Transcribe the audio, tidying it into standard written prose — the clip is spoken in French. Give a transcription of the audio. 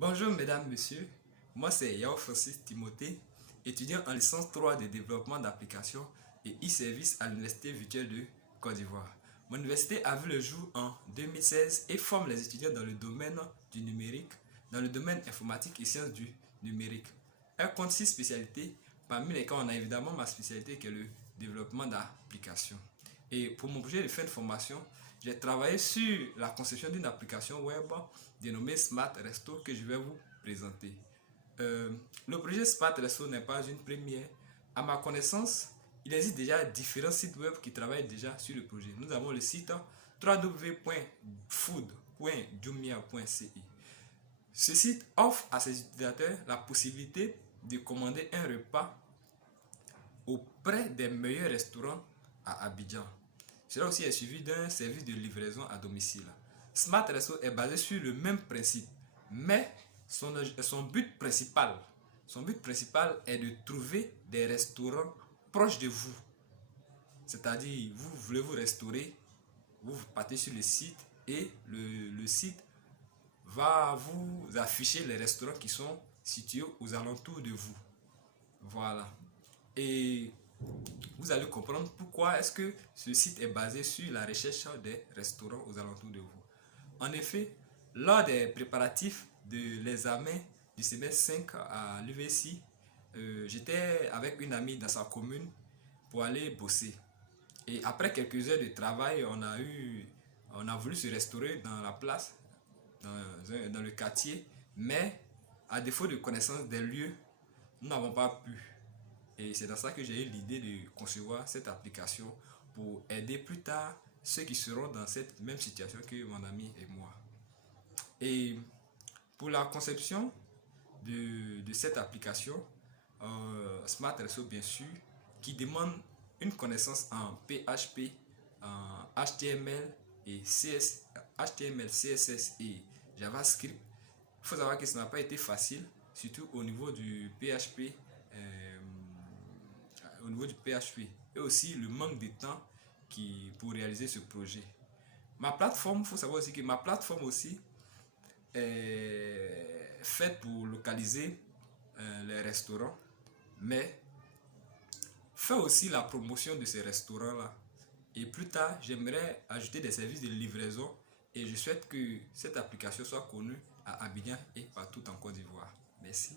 Bonjour mesdames, messieurs, moi c'est Yao Francis Timothée, étudiant en licence 3 de développement d'applications et e-service à l'Université virtuelle de Côte d'Ivoire. Mon université a vu le jour en 2016 et forme les étudiants dans le domaine du numérique, dans le domaine informatique et sciences du numérique. Elle compte 6 spécialités, parmi lesquelles on a évidemment ma spécialité qui est le développement d'applications. Et pour mon projet de fin de formation, j'ai travaillé sur la conception d'une application web dénommée Smart Resto que je vais vous présenter. Le projet Smart Resto n'est pas une première. À ma connaissance, il existe déjà différents sites web qui travaillent déjà sur le projet. Nous avons le site www.food.jumia.ci. Ce site offre à ses utilisateurs la possibilité de commander un repas auprès des meilleurs restaurants à Abidjan. Cela aussi est suivi d'un service de livraison à domicile. Smart Resto est basé sur le même principe, mais son but principal est de trouver des restaurants proches de vous. C'est-à-dire, vous voulez vous restaurer, vous partez sur le site et le site va vous afficher les restaurants qui sont situés aux alentours de vous. Voilà. Et vous allez comprendre pourquoi est-ce que ce site est basé sur la recherche des restaurants aux alentours de vous. En effet, lors des préparatifs de l'examen du semestre 5 à l'UVSI, j'étais avec une amie dans sa commune pour aller bosser. Et après quelques heures de travail, on a voulu se restaurer dans la place, dans le quartier, mais à défaut de connaissance des lieux, nous n'avons pas pu. Et c'est dans ça que j'ai eu l'idée de concevoir cette application pour aider plus tard ceux qui seront dans cette même situation que mon ami et moi. Et pour la conception de cette application, Smart Resto bien sûr, qui demande une connaissance en PHP, en HTML, et HTML, CSS et JavaScript. Il faut savoir que ça n'a pas été facile, surtout au niveau du PHP. Et aussi le manque de temps pour réaliser ce projet. Ma plateforme, il faut savoir aussi que ma plateforme aussi est faite pour localiser les restaurants, mais fait aussi la promotion de ces restaurants là. Et plus tard, j'aimerais ajouter des services de livraison et je souhaite que cette application soit connue à Abidjan et partout en Côte d'Ivoire. Merci.